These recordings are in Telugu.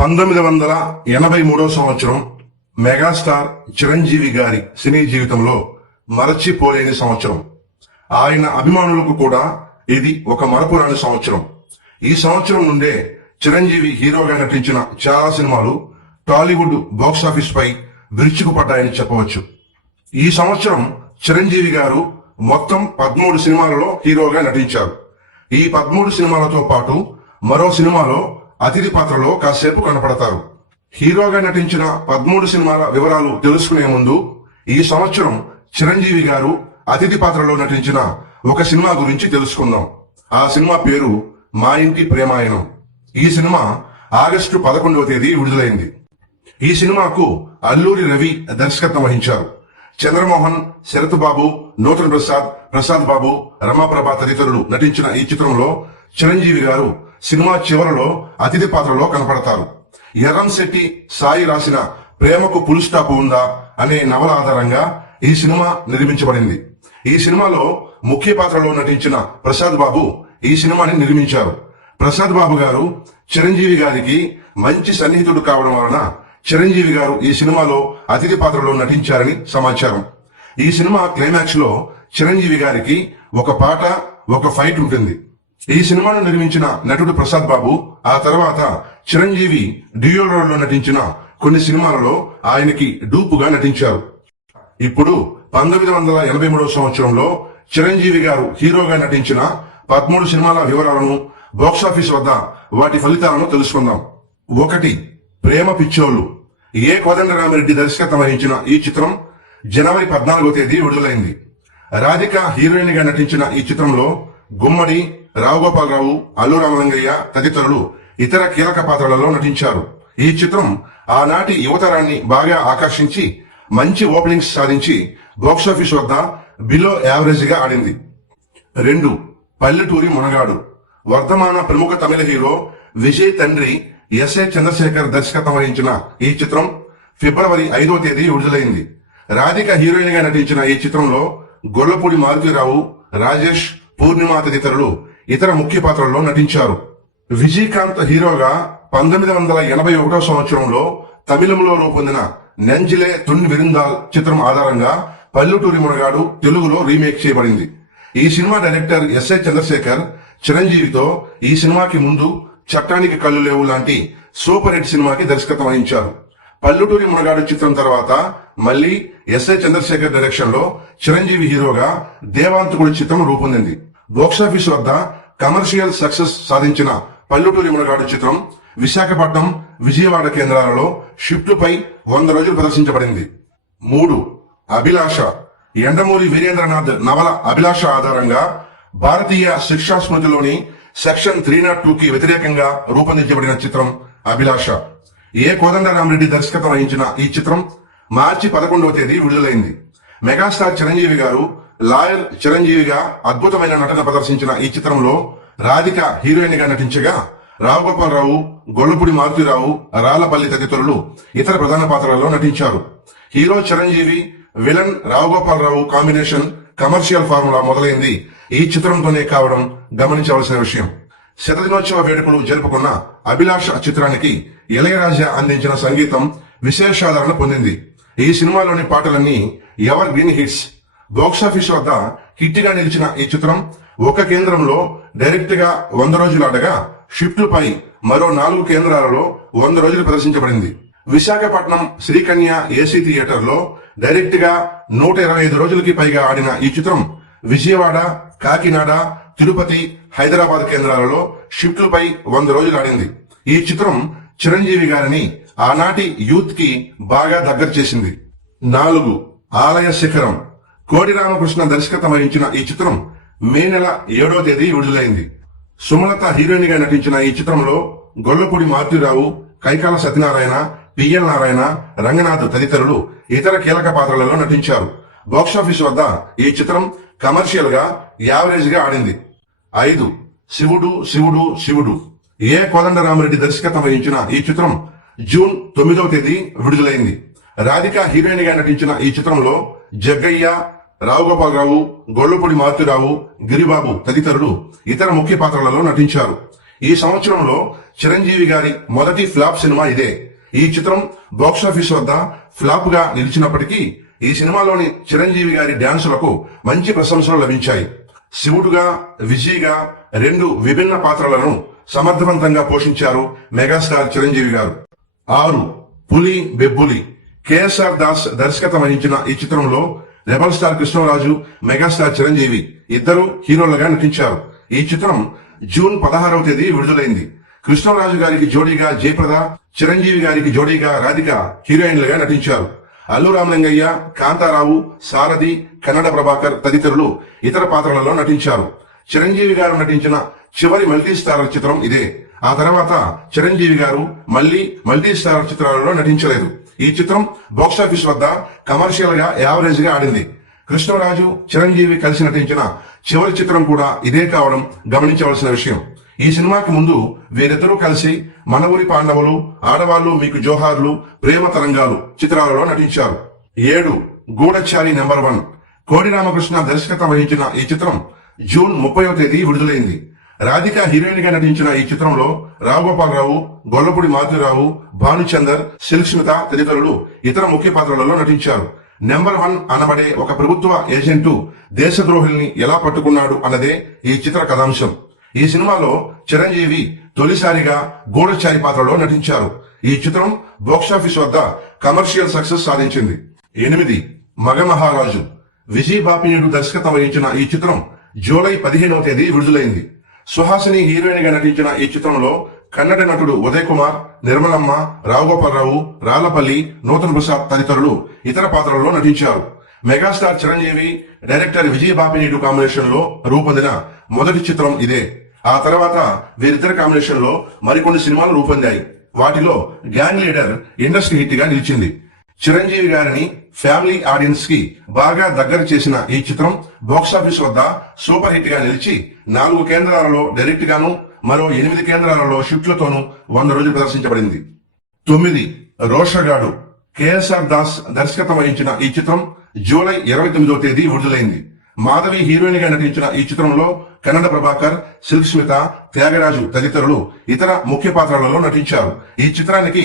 పంతొమ్మిది వందల ఎనభై మూడో సంవత్సరం మెగాస్టార్ చిరంజీవి గారి సినీ జీవితంలో మరచిపోలేని సంవత్సరం. ఆయన అభిమానులకు కూడా ఇది ఒక మరపురాని సంవత్సరం. ఈ సంవత్సరం నుండే చిరంజీవి హీరోగా నటించిన చాలా సినిమాలు టాలీవుడ్ బాక్సాఫీస్ పై విరుచుకుపడ్డాయని చెప్పవచ్చు. ఈ సంవత్సరం చిరంజీవి గారు మొత్తం పదమూడు సినిమాలలో హీరోగా నటించారు. ఈ పదమూడు సినిమాలతో పాటు మరో సినిమాలో అతిథి పాత్రలో కాసేపు కనపడతారు. హీరోగా నటించిన పదమూడు సినిమాల వివరాలు తెలుసుకునే ముందు ఈ సంవత్సరం చిరంజీవి గారు అతిథి పాత్రలో నటించిన ఒక సినిమా గురించి తెలుసుకుందాం. ఆ సినిమా పేరు మా ఇంటి ప్రేమాయణం. ఈ సినిమా ఆగస్టు పదకొండవ తేదీ విడుదలైంది. ఈ సినిమాకు అల్లూరి రవి దర్శకత్వం వహించారు. చంద్రమోహన్ శరత్ బాబు నూతన్ ప్రసాద్ ప్రసాద్ బాబు రమాప్రభ తదితరులు నటించిన ఈ చిత్రంలో చిరంజీవి గారు సినిమా చివరలో అతిథి పాత్రలో కనపడతారు. ఎర్రం శెట్టి సాయి రాసిన ప్రేమకు పుల్ స్టాప్ ఉందా అనే నవల ఆధారంగా ఈ సినిమా నిర్మించబడింది. ఈ సినిమాలో ముఖ్య పాత్రలో నటించిన ప్రసాద్ బాబు ఈ సినిమాని నిర్మించారు. ప్రసాద్ బాబు గారు చిరంజీవి గారికి మంచి సన్నిహితుడు కావడం వలన చిరంజీవి గారు ఈ సినిమాలో అతిథి పాత్రలో నటించారని సమాచారం. ఈ సినిమా క్లైమాక్స్లో చిరంజీవి గారికి ఒక పాట ఒక ఫైట్ ఉంటుంది. ఈ సినిమాను నిర్మించిన నటుడు ప్రసాద్ బాబు ఆ తర్వాత చిరంజీవి డ్యూయల్ రోల్లో నటించిన కొన్ని సినిమాలలో ఆయనకి డూపుగా నటించారు. ఇప్పుడు పంతొమ్మిది వందల ఎనభై మూడవ సంవత్సరంలో చిరంజీవి గారు హీరోగా నటించిన పదమూడు సినిమాల వివరాలను బాక్సాఫీస్ వద్ద వాటి ఫలితాలను తెలుసుకుందాం. ఒకటి ప్రేమ పిచ్చోళ్ళు. ఏ కోదండరామిరెడ్డి దర్శకత్వం వహించిన ఈ చిత్రం జనవరి పద్నాలుగో తేదీ విడుదలైంది. రాధిక హీరోయిన్గా నటించిన ఈ చిత్రంలో గుమ్మడి రావుగోపాలరావు అల్లు రామలింగయ్య తదితరులు ఇతర కీలక పాత్రలలో నటించారు. ఈ చిత్రం ఆనాటి యువతరాన్ని బాగా ఆకర్షించి మంచి ఓపెనింగ్స్ సాధించి బాక్సాఫీస్ వద్ద బిలో యావరేజ్గా ఆడింది. రెండు పల్లెటూరి మునగాడు. వర్ధమాన ప్రముఖ తమిళ హీరో విజయ్ తండ్రి ఎస్ఏ చంద్రశేఖర్ దర్శకత్వం వహించిన ఈ చిత్రం ఫిబ్రవరి ఐదో తేదీ విడుదలైంది. రాధిక హీరోయిన్గా నటించిన ఈ చిత్రంలో గొల్లపూడి మారుతిరావు రాజేష్ పూర్ణిమ తదితరులు ఇతర ముఖ్య పాత్రల్లో నటించారు. విజయకాంత్ హీరోగా పంతొమ్మిది వందల ఎనభై ఒకటో సంవత్సరంలో తమిళంలో రూపొందిన నెంజిలే తున్ విరిందాల్ చిత్రం ఆధారంగా పల్లెటూరి మునగాడు తెలుగులో రీమేక్ చేయబడింది. ఈ cinema director S I Chandrasekhar చిరంజీవితో ఈ సినిమాకి ముందు చట్టానికి కళ్ళు లేవు లాంటి సూపర్ హిట్ సినిమాకి దర్శకత్వం వహించారు. పల్లెటూరి మునగాడు చిత్రం తర్వాత మళ్ళీ ఎస్ఐ చంద్రశేఖర్ డైరెక్షన్లో చిరంజీవి హీరోగా దేవాంతకుడు చిత్రం రూపొందింది. బాక్సాఫీస్ వద్ద కమర్షియల్ సక్సెస్ సాధించిన పల్లెటూరి మునగాడు చిత్రం విశాఖపట్నం విజయవాడ కేంద్రాలలో షిఫ్ట్లపై వంద రోజులు ప్రదర్శించబడింది. మూడు అభిలాష. ఎండమూరి వీరేంద్రనాథ్ నవల అభిలాష ఆధారంగా భారతీయ శిక్షా స్మృతిలోని సెక్షన్ త్రీ నాట్ టూ కి వ్యతిరేకంగా రూపొందించబడిన చిత్రం అభిలాష. ఏ కోదండరామరెడ్డి దర్శకత్వం వహించిన ఈ చిత్రం మార్చి పదకొండవ తేదీ విడుదలైంది. మెగాస్టార్ చిరంజీవి గారు లాయర్ చిరంజీవిగా అద్భుతమైన నటన ప్రదర్శించిన ఈ చిత్రంలో రాధిక హీరోయిన్గా నటించగా రావుగోపాలరావు గొల్లపూడి మారుతిరావు రాళ్ళపల్లి తదితరులు ఇతర ప్రధాన పాత్రలలో నటించారు. Hero Chiranjeevi villain Rao Gopal Rao combination commercial formula మొదలైంది. ఈ చిత్రంతోనే కావడం గమనించవలసిన విషయం. శతదినోత్సవ వేడుకలు జరుపుకున్న అభిలాష చిత్రానికి ఇళయరాజా అందించిన సంగీతం విశేషాదరణ పొందింది. ఈ సినిమాలోని పాటలన్నీ ఎవర్ గ్రీన్ హిట్స్ బాక్సాఫీస్ వద్ద హిట్గా నిలిచిన ఈ చిత్రం ఒక కేంద్రంలో డైరెక్ట్గా వంద రోజులు ఆడగా షిఫ్ట్ పై మరో నాలుగు కేంద్రాలలో వంద రోజులు ప్రదర్శించబడింది. విశాఖపట్నం శ్రీకన్య ఏసీ థియేటర్లో డైరెక్ట్గా నూట ఇరవై ఐదు రోజులకి పైగా ఆడిన ఈ చిత్రం విజయవాడ కాకినాడ తిరుపతి హైదరాబాద్ కేంద్రాలలో షిఫ్ట్లపై వంద రోజులు ఆడింది. ఈ చిత్రం చిరంజీవి గారిని ఆనాటి యూత్కి బాగా దగ్గర చేసింది. నాలుగు ఆలయ శిఖరం. కోడి రామకృష్ణ దర్శకత్వం వహించిన ఈ చిత్రం మే నెల ఏడో తేదీ విడుదలైంది. సుమలత హీరోయిన్గా నటించిన ఈ చిత్రంలో గొల్లపూడి మారుతిరావు కైకాల సత్యనారాయణ పిఎల్ నారాయణ రంగనాథ్ తదితరులు ఇతర కీలక పాత్రలలో నటించారు. బాక్సాఫీస్ వద్ద ఈ చిత్రం కమర్షియల్గా యావరేజ్గా ఆడింది. ఐదు శివుడు శివుడు శివుడు. ఏ కోదండరామరెడ్డి దర్శకత్వం వహించిన ఈ చిత్రం జూన్ తొమ్మిదవ తేదీ విడుదలైంది. రాధిక హీరోయిన్గా నటించిన ఈ చిత్రంలో జగ్గయ్య రావు గోపాలరావు గొల్లపూడి మారుతిరావు గిరిబాబు తదితరులు ఇతర ముఖ్య పాత్రలలో నటించారు. ఈ సంవత్సరంలో చిరంజీవి గారి మొదటి ఫ్లాప్ సినిమా ఇదే. ఈ చిత్రం బాక్సాఫీస్ వద్ద ఫ్లాప్గా నిలిచినప్పటికీ ఈ సినిమాలోని చిరంజీవి గారి డ్యాన్సులకు మంచి ప్రశంసలు లభించాయి. శివుడుగా విజయ్గా రెండు విభిన్న పాత్రలను సమర్థవంతంగా పోషించారు మెగాస్టార్ చిరంజీవి గారు. ఆరు పులి బెబ్బులి. కేఎస్ఆర్ దాస్ దర్శకత్వం వహించిన ఈ చిత్రంలో rebel star Krishnaraju megastar Chiranjeevi ఇద్దరు హీరోలుగా నటించారు. ఈ చిత్రం జూన్ పదహారవ తేదీ విడుదలైంది. కృష్ణరాజు గారికి జోడీగా జయప్రద చిరంజీవి గారికి జోడీగా రాధిక హీరోయిన్లుగా నటించారు. అల్లు రామలింగయ్య కాంతారావు సారథి కన్నడ ప్రభాకర్ తదితరులు ఇతర పాత్రలలో నటించారు. చిరంజీవి గారు నటించిన చివరి మల్టీ స్టారర్ చిత్రం ఇదే. ఆ తర్వాత చిరంజీవి గారు మళ్ళీ మల్టీ స్టారర్ చిత్రాలలో నటించలేదు. ఈ చిత్రం బాక్సాఫీస్ వద్ద కమర్షియల్గా యావరేజ్గా ఆడింది. కృష్ణరాజు చిరంజీవి కలిసి నటించిన చివరి చిత్రం కూడా ఇదే కావడం గమనించవలసిన విషయం. ఈ సినిమాకి ముందు వీరిద్దరూ కలిసి మనవురి పాండవులు ఆడవాళ్ళు మీకు జోహార్లు ప్రేమ తరంగాలు చిత్రాలలో నటించారు. ఏడు గూఢచారి నెంబర్ వన్. కోడి రామకృష్ణ దర్శకత్వం వహించిన ఈ చిత్రం జూన్ ముప్పయో తేదీ విడుదలైంది. రాధిక హీరోయిన్గా నటించిన ఈ చిత్రంలో రావుగోపాలరావు గొల్లపూడి మాధురావు భానుచందర్ శిల్స్మిత తదితరులు ఇతర ముఖ్య పాత్రలలో నటించారు. నెంబర్ వన్ అనబడే ఒక ప్రభుత్వ ఏజెంటు దేశద్రోహుల్ని ఎలా పట్టుకున్నాడు అన్నదే ఈ చిత్ర కథాంశం. ఈ సినిమాలో చిరంజీవి తొలిసారిగా గూఢచారి పాత్రలో నటించారు. ఈ చిత్రం బాక్సాఫీస్ వద్ద కమర్షియల్ సక్సెస్ సాధించింది. ఎనిమిది మగమహారాజు. విజయ్ బాపినీడు దర్శకత్వం వహించిన ఈ చిత్రం జూలై పదిహేనవ తేదీ విడుదలైంది. సుహాసిని హీరోయిన్గా నటించిన ఈ చిత్రంలో కన్నడ నటుడు ఉదయ్ కుమార్ నిర్మలమ్మ రావుగోపాలరావు రాళ్ళపల్లి నూతన్ ప్రసాద్ తదితరులు ఇతర పాత్రల్లో నటించారు. మెగాస్టార్ చిరంజీవి డైరెక్టర్ విజయ్ బాపినీడు కాంబినేషన్లో రూపొందిన మొదటి చిత్రం ఇదే. ఆ తర్వాత వీరిద్దరి కాంబినేషన్లో మరికొన్ని సినిమాలు రూపొందాయి. వాటిలో గ్యాంగ్ లీడర్ ఇండస్ట్రీ హిట్గా నిలిచింది. చిరంజీవి గారిని ఫ్యామిలీ ఆడియన్స్కి బాగా దగ్గర చేసిన ఈ చిత్రం బాక్సాఫీస్ వద్ద సూపర్ హిట్గా నిలిచి నాలుగు కేంద్రాలలో డైరెక్ట్ గాను మరో ఎనిమిది కేంద్రాలలో షిఫ్ట్లతోనూ వంద రోజులు ప్రదర్శించబడింది. తొమ్మిది రోషగాడు కేఎస్ఆర్ దాస్ దర్శకత్వం వహించిన ఈ చిత్రం జూలై ఇరవై తొమ్మిదో తేదీ విడుదలైంది. మాధవి హీరోయిన్గా నటించిన ఈ చిత్రంలో కన్నడ ప్రభాకర్ సిల్క్ స్మిత త్యాగరాజు తదితరులు ఇతర ముఖ్య పాత్రలలో నటించారు. ఈ చిత్రానికి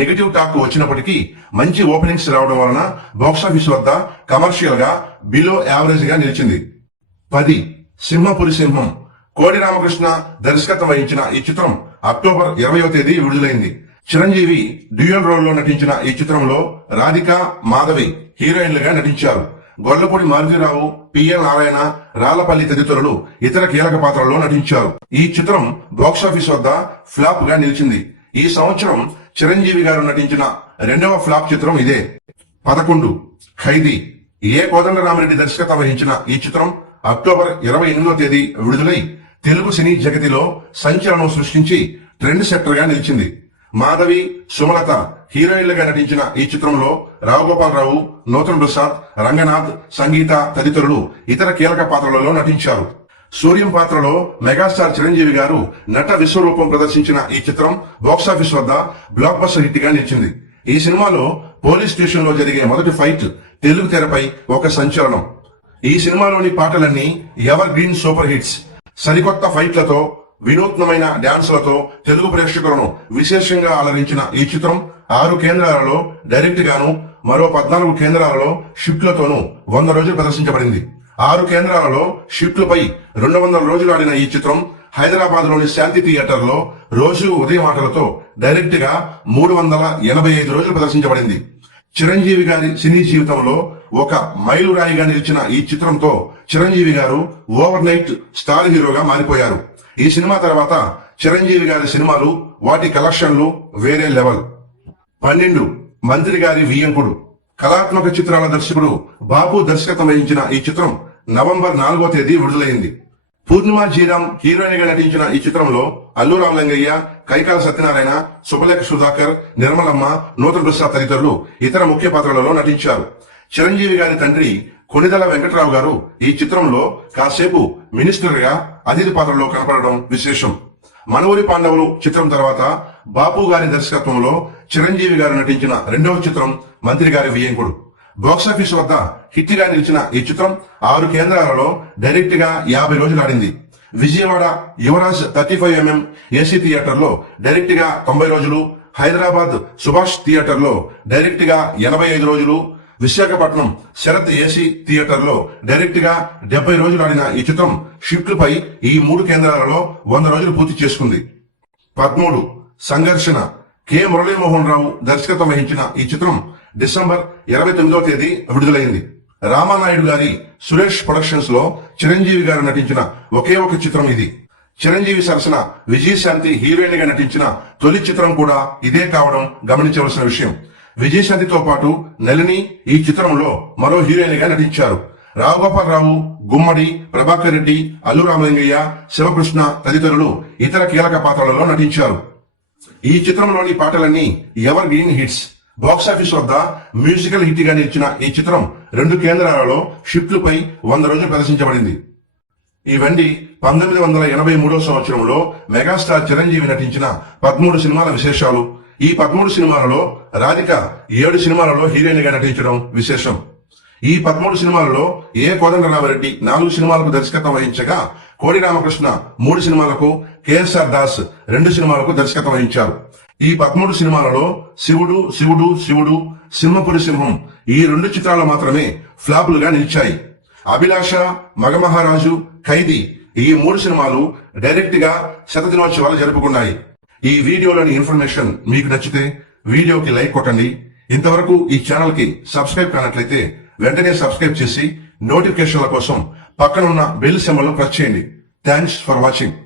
నెగటివ్ టాక్ వచ్చినప్పటికీ మంచి ఓపెనింగ్స్ రావడం వలన బాక్సాఫీస్ వద్ద కమర్షియల్గా బిలో యావరేజ్గా నిలిచింది. పది సింహపురి సింహం కోడి రామకృష్ణ దర్శకత్వం వహించిన ఈ చిత్రం అక్టోబర్ ఇరవయో తేదీ విడుదలైంది. చిరంజీవి డ్యూయల్ రోల్లో నటించిన ఈ చిత్రంలో రాధిక మాధవి హీరోయిన్లుగా నటించారు. గొల్లపూడి మారుతిరావు పిఎల్ నారాయణ రాళ్ళపల్లి తదితరులు ఇతర కీలక పాత్రల్లో నటించారు. ఈ చిత్రం బాక్సాఫీస్ వద్ద ఫ్లాప్గా నిలిచింది. ఈ సంవత్సరం చిరంజీవి గారు నటించిన రెండవ ఫ్లాప్ చిత్రం ఇదే. పదకొండు. ఖైదీ. ఏ కోదండరామరెడ్డి దర్శకత్వం వహించిన ఈ చిత్రం అక్టోబర్ ఇరవై ఎనిమిదో తేదీ విడుదలై తెలుగు సినీ జగతిలో సంచలనం సృష్టించి ట్రెండ్ సెట్టర్గా నిలిచింది. మాధవి సుమలత హీరోయిన్లుగా నటించిన ఈ చిత్రంలో రావుగోపాలరావు నూతన్ ప్రసాద్ రంగనాథ్ సంగీత తదితరులు ఇతర కీలక పాత్రలలో నటించారు. సూర్యం పాత్రలో మెగాస్టార్ చిరంజీవి గారు నట విశ్వరూపం ప్రదర్శించిన ఈ చిత్రం బాక్సాఫీస్ వద్ద బ్లాక్ బస్టర్ హిట్గా నిలిచింది. ఈ సినిమాలో పోలీస్ స్టేషన్లో జరిగే మొదటి ఫైట్ తెలుగు తెరపై ఒక సంచలనం. ఈ సినిమాలోని పాటలన్నీ ఎవర్ గ్రీన్ సూపర్ హిట్స్. సరికొత్త ఫైట్లతో వినూత్నమైన డాన్సులతో తెలుగు ప్రేక్షకులను విశేషంగా అలరించిన ఈ చిత్రం ఆరు కేంద్రాలలో డైరెక్ట్ గాను మరో పద్నాలుగు కేంద్రాలలో షిఫ్ట్లతోనూ వంద రోజులు ప్రదర్శించబడింది. ఆరు కేంద్రాలలో షిఫ్ట్లపై రెండు వందల రోజులు ఆడిన ఈ చిత్రం హైదరాబాద్లోని శాంతి థియేటర్లో రోజు ఉదయం ఆటలతో డైరెక్ట్గా మూడు వందల ఎనభై ఐదు రోజులు ప్రదర్శించబడింది. చిరంజీవి గారి సినీ జీవితంలో ఒక మైలురాయిగా నిలిచిన ఈ చిత్రంతో చిరంజీవి గారు ఓవర్ నైట్ స్టార్ హీరోగా మారిపోయారు. ఈ సినిమా తర్వాత చిరంజీవి గారి సినిమాలు వాటి కలెక్షన్లు వేరే లెవెల్. పన్నెండు మంత్రి గారి వియ్యంకుడు. కళాత్మక చిత్రాల దర్శకుడు బాబు దర్శకత్వం వహించిన ఈ చిత్రం నవంబర్ నాలుగో తేదీ విడుదలైంది. పూర్ణిమ జీరామ్ హీరోయిన్గా నటించిన ఈ చిత్రంలో అల్లు రామలింగయ్య కైకాల సత్యనారాయణ సుపలేఖ సుధాకర్ నిర్మలమ్మ నూతన్ ప్రసాద్ తదితరులు ఇతర ముఖ్య పాత్రలలో నటించారు. చిరంజీవి గారి తండ్రి కొనిదల వెంకటరావు గారు ఈ చిత్రంలో కాసేపు మినిస్టర్గా అతిథి పాత్రలో కనపడడం విశేషం. మనవరి పాండవులు చిత్రం తర్వాత బాపు గారి దర్శకత్వంలో చిరంజీవి గారు నటించిన రెండవ చిత్రం మంత్రి గారి వియ్యంకుడు. బాక్సాఫీస్ వద్ద హిట్గా నిలిచిన ఈ చిత్రం ఆరు కేంద్రాలలో డైరెక్ట్గా యాభై రోజులు ఆడింది. Vijayawada Yuvaraj thirty five MM AC థియేటర్లో డైరెక్ట్గా తొంభై రోజులు హైదరాబాద్ సుభాష్ థియేటర్లో డైరెక్ట్గా ఎనభై ఐదు రోజులు విశాఖపట్నం శరత్ ఏసీ థియేటర్లో డైరెక్ట్గా డెబ్బై రోజులు ఆడిన ఈ చిత్రం షిఫ్ట్లపై ఈ మూడు కేంద్రాలలో వంద రోజులు పూర్తి చేసుకుంది. పదమూడు సంఘర్షణ. కె. మురళీమోహన్ రావు దర్శకత్వం వహించిన ఈ చిత్రం డిసెంబర్ ఇరవై తొమ్మిదవ తేదీ విడుదలైంది. రామానాయుడు గారి సురేష్ ప్రొడక్షన్స్లో చిరంజీవి గారు నటించిన ఒకే ఒక చిత్రం ఇది. చిరంజీవి సరసన విజయశాంతి హీరోయిన్గా నటించిన తొలి చిత్రం కూడా ఇదే కావడం గమనించవలసిన విషయం. విజయశాంతితో పాటు నలిని ఈ చిత్రంలో మరో హీరోయిన్గా నటించారు రావుగోపాల్ రావు గుమ్మడి ప్రభాకర్ రెడ్డి అల్లు రామలింగయ్య శివకృష్ణ తదితరులు ఇతర కీలక పాత్రలలో నటించారు. ఈ చిత్రంలోని పాటలన్నీ ఎవర్ గ్రీన్ హిట్స్. బాక్సాఫీస్ వద్ద మ్యూజికల్ హిట్గా నిలిచిన ఈ చిత్రం రెండు కేంద్రాలలో షిఫ్ట్లపై వంద రోజులు ప్రదర్శించబడింది. ఈ వెండి పంతొమ్మిది వందల ఎనభై మూడో సంవత్సరంలో మెగాస్టార్ చిరంజీవి నటించిన పదమూడు సినిమాల విశేషాలు ఈ పదమూడు సినిమాలలో రాధిక ఏడు సినిమాలలో హీరోయిన్గా నటించడం విశేషం. ఈ పదమూడు సినిమాలలో ఏ కోదండరామరెడ్డి నాలుగు సినిమాలకు దర్శకత్వం వహించగా కోడి రామకృష్ణ మూడు సినిమాలకు కేఎస్ఆర్ దాస్ రెండు సినిమాలకు దర్శకత్వం వహించారు. ఈ పదమూడు సినిమాలలో శివుడు శివుడు శివుడు సింహపురి సింహం ఈ రెండు చిత్రాలు మాత్రమే ఫ్లాపులుగా నిలిచాయి. అభిలాష మగమహారాజు ఖైదీ ఈ మూడు సినిమాలు డైరెక్ట్గా శత దినోత్సవాలు జరుపుకున్నాయి. ఈ వీడియోలోని ఇన్ఫర్మేషన్ మీకు నచ్చితే వీడియోకి లైక్ కొట్టండి. ఇంతవరకు ఈ ఛానల్కి సబ్స్క్రైబ్ కానట్లయితే వెంటనే సబ్స్క్రైబ్ చేసి నోటిఫికేషన్ల కోసం పక్కనున్న బెల్ సింబల్ ప్రెస్ చేయండి. Thanks for watching.